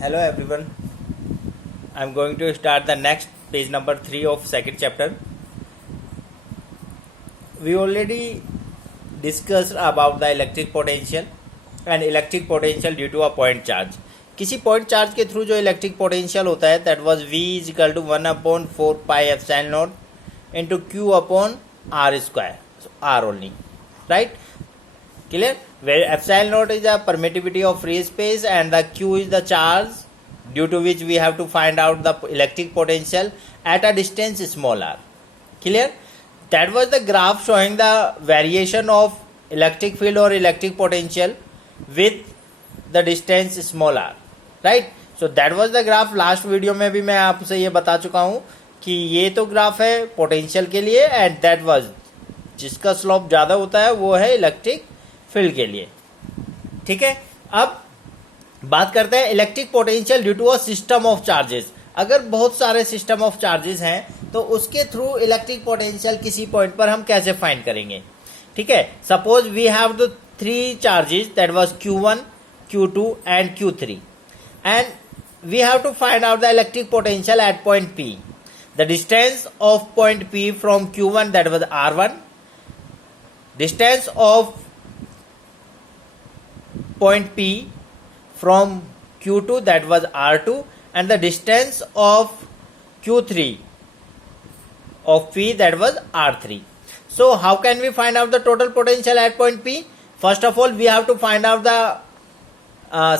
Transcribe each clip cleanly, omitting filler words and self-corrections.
Hello everyone. I'm going to start the next page number 3 of second chapter. We already discussed about the electric potential and electric potential due to a point charge. किसी point charge के through जो electric potential होता है that was V is equal to 1/4 pi epsilon naught into Q upon R square, R only, right? Clear? Where epsilon naught is the permittivity of free space and the Q is the charge due to which we have to find out the electric potential at a distance small r. Clear? That was the graph showing the variation of electric field or electric potential with the distance small r. Right? So that was the graph. Last video में भी मैं आपसे ये बता चुका हूँ कि ये तो ग्राफ है पोटेंशियल के लिए एंड दैट वाज जिसका स्लोप ज़्यादा होता है वो है इलेक्ट्रिक फील्ड के लिए. ठीक है, अब बात करते हैं electric potential due to a system of charges. अगर बहुत सारे सिस्टम ऑफ चार्जेस हैं तो उसके थ्रू इलेक्ट्रिक पोटेंशियल किसी पॉइंट पर हम कैसे फाइंड करेंगे. ठीक है, suppose we have the 3 charges that was Q1, Q2 and Q3 and we have to find out the electric potential at point P. The distance of point P from Q1 that was R1, distance of point P from Q2 that was R2 and the distance of Q3 of P that was R3. So how can we find out the total potential at point P? First of all, we have to find out the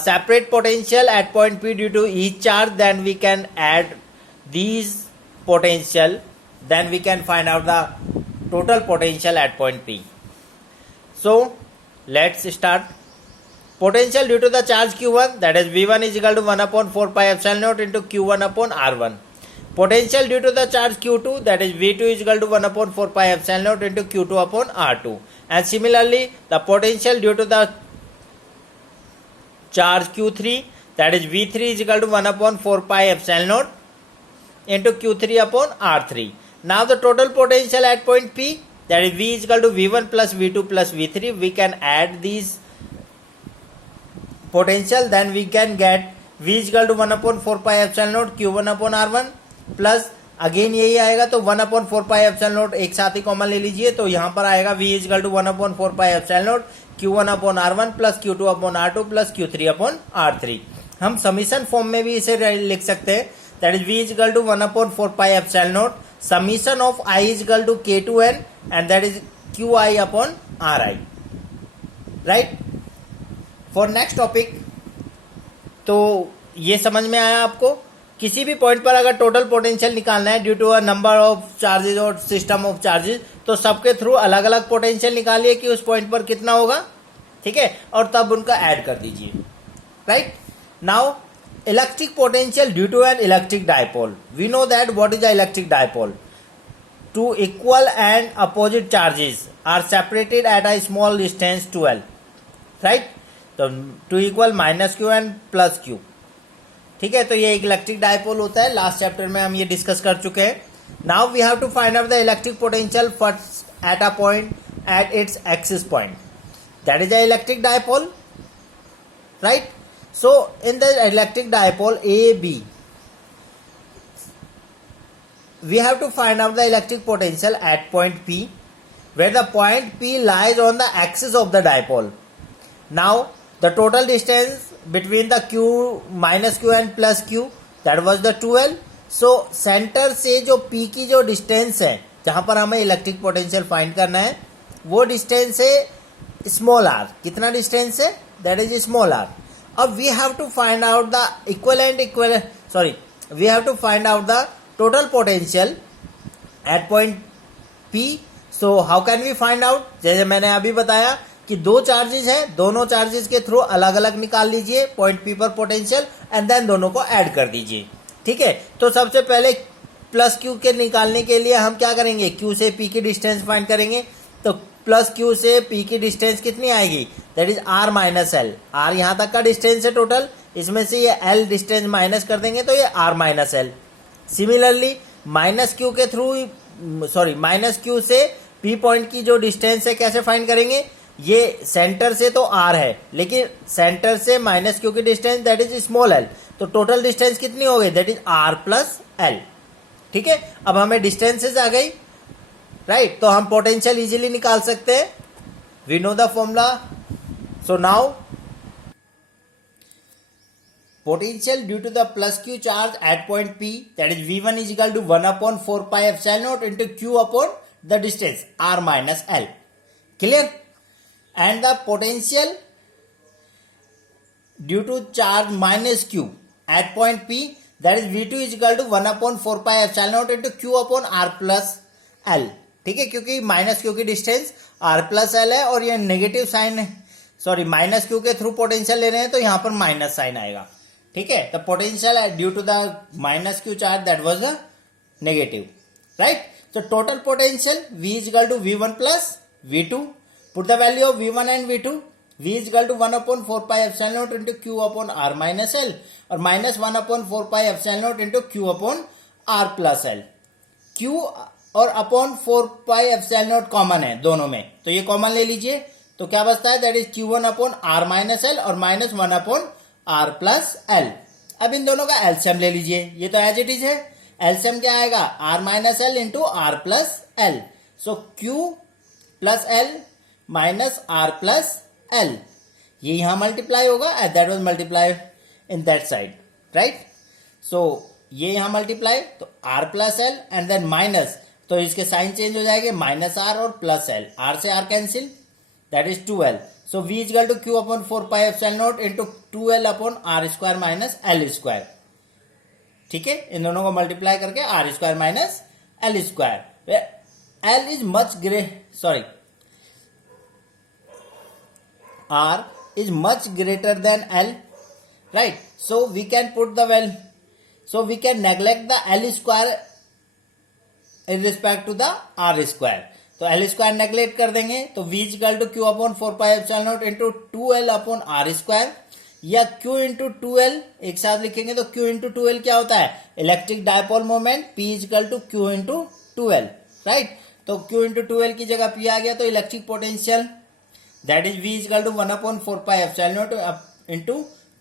separate potential at point P due to each charge. Then we can add these potential. Then we can find out the total potential at point P. So let's start. Potential due to the charge Q1 that is V1 is equal to 1/4 pi epsilon naught into Q1 upon R1. Potential due to the charge Q2 that is V2 is equal to 1/4 pi epsilon naught into Q2 upon R2. And similarly the potential due to the charge Q3 that is V3 is equal to 1/4 pi epsilon naught into Q3 upon R3. Now the total potential at point P that is V is equal to V1 plus V2 plus V3. We can add these potential, then we can get V is equal to 1/4 pi epsilon naught Q1 upon R1 plus again यही आएगा तो 1/4 pi epsilon naught एक साथ ही common ले लीजिए तो यहाँ पर आएगा V is equal to 1/4 pi epsilon naught Q1 upon R1 plus Q2 upon R2 plus Q3 upon R3. हम समीशन फॉर्म में भी इसे लिख सकते हैं that is V is equal to 1/4 pi epsilon naught summation of I is equal to K2N and that is QI upon RI. Right? For next topic, तो ये समझ में आया आपको. किसी भी पॉइंट पर अगर टोटल पोटेंशियल निकालना है due to a number of charges और सिस्टम ऑफ चार्जेस तो सबके थ्रू अलग अलग पोटेंशियल निकालिए कि उस पॉइंट पर कितना होगा. ठीक है, और तब उनका ऐड कर दीजिए. Right? Now electric potential due to an electric dipole. We know that what is a electric dipole. Two equal and opposite charges are separated at a small distance 12. Right? तो two equal minus Q and plus Q. ठीक है, तो ये एक electric dipole होता है. Last chapter में हम ये डिस्कस कर चुके हैं. Now we have to find out the electric potential first at a point at its axis point that is a electric dipole. Right? So in the electric dipole A B we have to find out the electric potential at point P where the point P lies on the axis of the dipole. Now the total distance between the Q minus Q and plus Q that was the 12. So centre से जो P की जो distance है जहां पर हमें electric potential find करना है वो डिस्टेंस है स्मॉल r. कितना डिस्टेंस है? That is small r. अब we have to find out the we have to find out the total potential at point P. So how can we find out? जैसे मैंने अभी बताया कि 2 charges हैं, दोनों चार्जेस के थ्रू अलग अलग निकाल लीजिए पॉइंट P पर पोटेंशियल एंड देन दोनों को ऐड कर दीजिए. ठीक है, तो सबसे पहले प्लस Q के निकालने के लिए हम क्या करेंगे? Q से P की डिस्टेंस फाइंड करेंगे. तो प्लस Q से P की डिस्टेंस कितनी आएगी? That is R minus L. R यहाँ तक का डिस्टेंस है टोटल, इसमें से ये L डिस्टेंस माइनस कर देंगे तो ये R minus L. Similarly minus Q से P पॉइंट की जो डिस्टेंस है कैसे फाइंड करेंगे? ये सेंटर से तो r है, लेकिन सेंटर से माइनस क्यू की distance that is small l, तो टोटल डिस्टेंस कितनी हो गई, that is r plus l। ठीक है, अब हमें डिस्टेंसेस आ गई, राइट, तो हम पोटेंशियल इजीली निकाल सकते हैं, we know the formula. So now potential due to the plus q charge at point P, that is V1 is equal to 1 upon 4 pi epsilon naught into q upon the distance r minus l. Clear? And the potential due to charge minus q at point P, that is V2 is equal to 1 upon 4 pi epsilon naught into q upon r plus l. ठीक है, क्योंकि minus Q की distance r plus L है और ये negative sign, sorry minus Q के through potential ले रहे हैं तो यहां पर माइनस साइन आएगा। ठीक है, the potential due to the minus Q charge that was the negative, right. So total potential V is equal to V1 plus V2. Put the value of V1 and V2. V is equal to 1 upon 4 pi epsilon naught into Q upon R minus L और minus 1 upon 4 pi epsilon naught into Q upon R plus L. Q और upon 4 pi epsilon naught common है दोनों में, तो ये common ले लीजिए, तो क्या बचता है, that is Q1 upon R minus L और minus 1 upon R plus L। अब इन दोनों का एलसीएम ले लीजिए, ये तो एज इट इज है, एलसीएम क्या आएगा, R minus L into R plus L। So Q plus L minus R plus L, ये यहां मल्टीप्लाई होगा and that was multiply in that side, right. So ये यहां मल्टीप्लाई तो R plus L and then minus, तो इसके sign change हो जाएंगे, माइनस R और प्लस L, R से R cancel, that is 2L। So V is equal to Q upon 4 pi epsilon naught into 2L upon R square minus L square. ठीक है, इन दोनों को मल्टीप्लाई करके R square minus L square, L is much R is much greater than L, right? So we can put the value, so we can neglect the L square in respect to the R square. तो L square neglect कर देंगे, तो V equal to Q upon 4 pi epsilon naught into 2L upon R square, या Q into 2L एक साथ लिखेंगे तो Q into 2L क्या होता है, electric dipole moment, P equal to Q into 2L, right. तो Q इंटू 2L की जगह P आ गया, तो electric potential that is V equal to 1 upon 4 pi epsilon naught into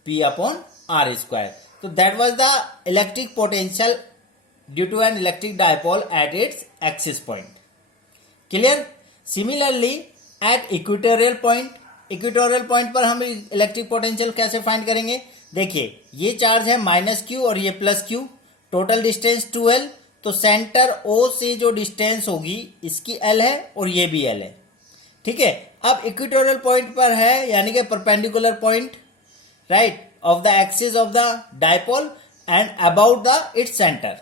P upon R square. तो that was the electric potential due to an electric dipole at its axis point. Clear. Similarly at equatorial point पर हम electric potential कैसे find करेंगे, देखिए ये charge है minus Q और ये plus Q, total distance 2L, तो सेंटर O से जो डिस्टेंस होगी इसकी L है और ये भी L है। ठीक है, अब इक्वेटोरियल पॉइंट पर है यानी कि perpendicular point, right, of the axis of the dipole and about the its centre.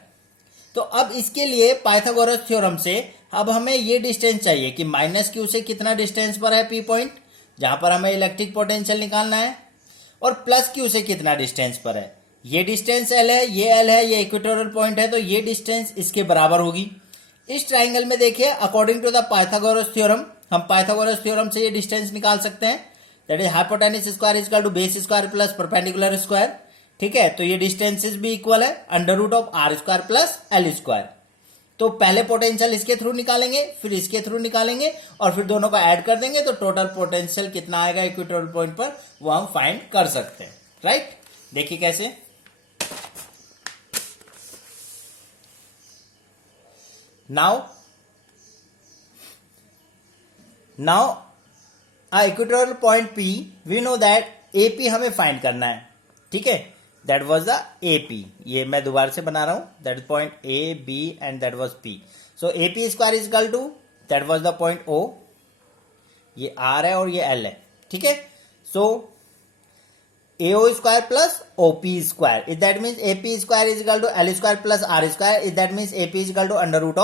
तो अब इसके लिए पाइथागोरस थ्योरम से अब हमें ये डिस्टेंस चाहिए कि माइनस क्यू से कितना डिस्टेंस पर है पी पॉइंट जहां पर हमें इलेक्ट्रिक पोटेंशियल निकालना है, और प्लस क्यू से कितना डिस्टेंस पर है, ये डिस्टेंस L है, ये L है, ये इक्वेटोरियल पॉइंट है, तो ये डिस्टेंस इसके बराबर होगी। इस ट्राइंगल में देखिए according to the Pythagoras theorem, हम पाइथागोरस थ्योरम से ये डिस्टेंस निकाल सकते हैं, that is hypotenuse square equal to base square plus perpendicular square. ठीक है, तो ये डिस्टेंसेस भी इक्वल है, under root of R square plus L square. तो पहले पोटेंशियल इसके थ्रू निकालेंगे, फिर इसके थ्रू निकालेंगे और फिर दोनों को ऐड कर देंगे, तो टोटल पोटेंशियल कितना आएगा इक्वेटोरियल पॉइंट पर वो हम फाइंड कर सकते हैं, राइट। देखिए कैसे, now equatorial point P, we know that AP हमें फाइंड करना है। ठीक है, दैट वॉज द AP, ये मैं दोबारा से बना रहा हूं, that is point A, B and that was P। So AP square is equal to, that was the point O, ये R है और ये L है। ठीक है, so AO square plus OP square is that means AP square is equal to L square plus R square is that means AP is equal to under root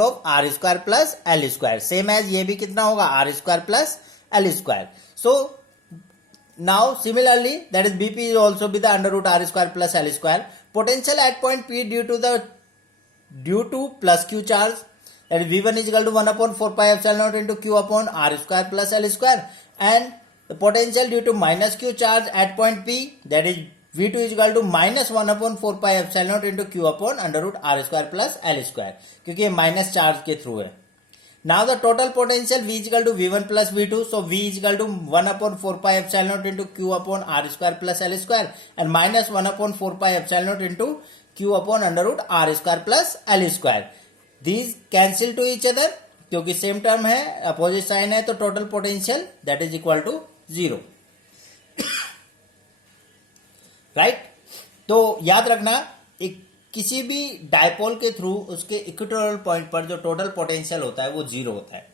of R square plus L square, same as ये भी कितना होगा R square plus L square. So now similarly that is BP is also be the under root R square plus L square. Potential at point P due to plus Q charge, that is V1 is equal to 1 upon 4 pi epsilon naught into Q upon R square plus L square, and the potential due to minus Q charge at point P, that is V2 is equal to minus 1 upon 4 pi epsilon naught into Q upon under root R square plus L square, क्योंकि ये minus charge के through है। Now the total potential V is equal to V1 plus V2. So V is equal to 1 upon 4 pi epsilon naught into Q upon R square plus L square and minus 1 upon 4 pi epsilon naught into Q upon under root R square plus L square. These cancel to each other क्योंकि same term है, opposite sign है, तो total potential that is equal to 0. Right. तो याद रखना किसी भी dipole के थ्रू उसके इक्वेटोरियल पॉइंट पर जो टोटल पोटेंशियल होता है वो 0 होता है.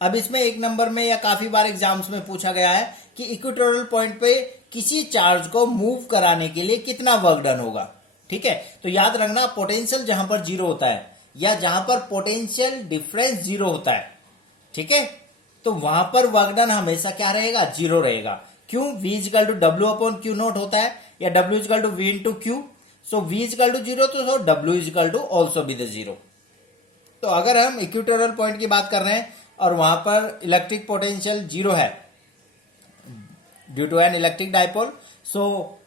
अब इसमें एक नंबर में या काफी बार एग्जाम्स में पूछा गया है कि इक्वेटोरियल पॉइंट पे किसी चार्ज को मूव कराने के लिए कितना वर्क डन होगा. ठीक है, तो याद रखना पोटेंशियल जहां पर 0 होता है या जहां पर पोटेंशियल डिफरेंस 0 होता है, ठीक है, तो वहां पर वर्क डन हमेशा क्या रहेगा, 0 रहेगा. क्यों? V is equal to W upon Q naught होता है या W is equal to V into Q. So V is equal to 0 तो W is equal to also be the 0. तो अगर हम इक्वेटोरियल पॉइंट की बात कर रहे हैं और वहां पर इलेक्ट्रिक पोटेंशियल 0 है due to an electric dipole, so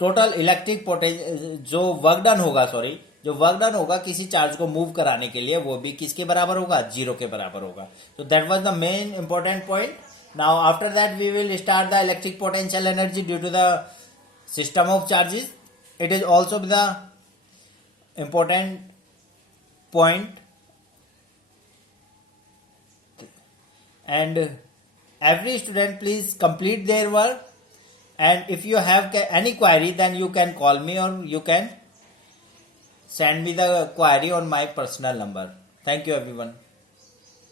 total electric potential जो वर्क डन होगा किसी चार्ज को मूव कराने के लिए वो भी किसके बराबर होगा, 0 के बराबर होगा. तो that was the main important point. Now after that we will start the electric potential energy due to the system of charges. It is also the important point, and every student please complete their work, and if you have any query then you can call me or you can send me the query on my personal number. Thank you everyone.